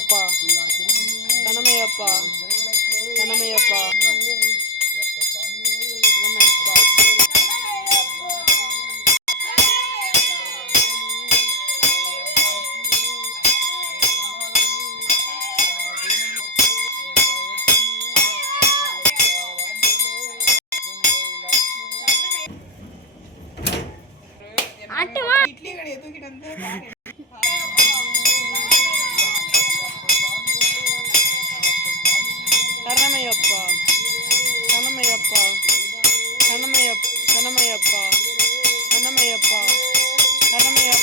சரணமையப்பா சரணமையப்பா சரணமையப்பா சரணமையப்பா. இட்லி கடையை தூக்கிட்டு வந்து சரணமையப்பா சரணமையப்பா சரணமையப்பா சரணமையப்பா சரணமையப்பா சரணமையப்பா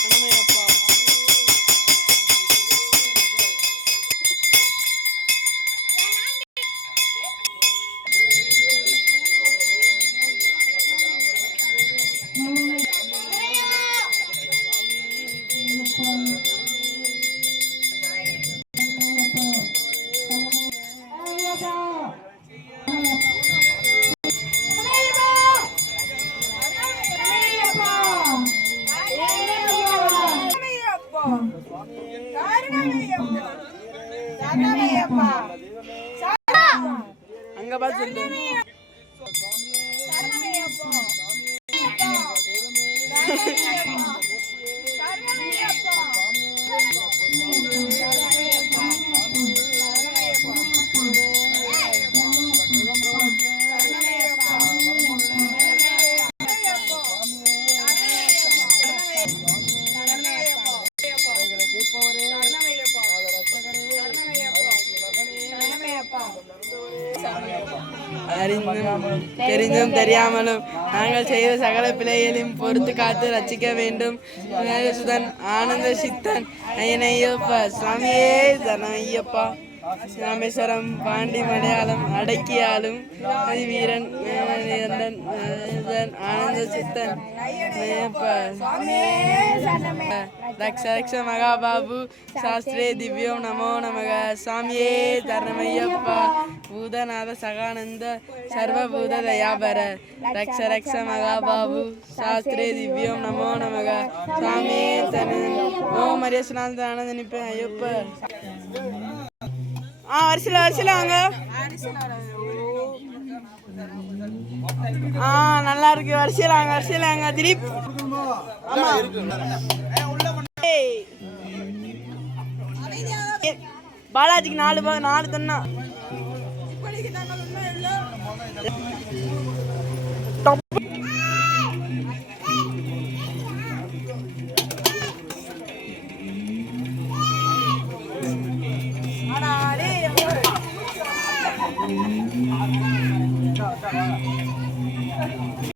சரணமையப்பா சரணமையப்பா. அங்க பாத்து அறிந்தும் தெரிந்தும் தெரியாமலும் நாங்கள் செய்த சகல பிழைகளையும் பொறுத்து காத்து ரட்சிக்க வேண்டும். சுதன் ஆனந்த சித்தன் ஐயனையப்பா சுவாமியே சரணமையப்பா. ராமேஸ்வரம் பாண்டி மலையாளம் அடக்கியாலும் வீரன் ஆனந்த சித்தன் ரக்ஷ ரக்ஷ மகாபாபு சாஸ்திரே திவ்யம் நமோ நமக. சுவாமியே சரணமையப்பா. பூதநாத சகானந்த சர்வபூத தயாபர ரக்ஷ ரக்ஷ மகாபாபு சாஸ்திரே திவ்யம் நமோ நமக. சுவாமியே ஓம் ஹரியசுநாத ஆனந்த நிப்பேன் ஐயப்ப. வரிசையில் வாங்க. நல்லா இருக்கு. வரிசையில் வாங்க திலீப். பாலாஜிக்கு 4 தன்னா.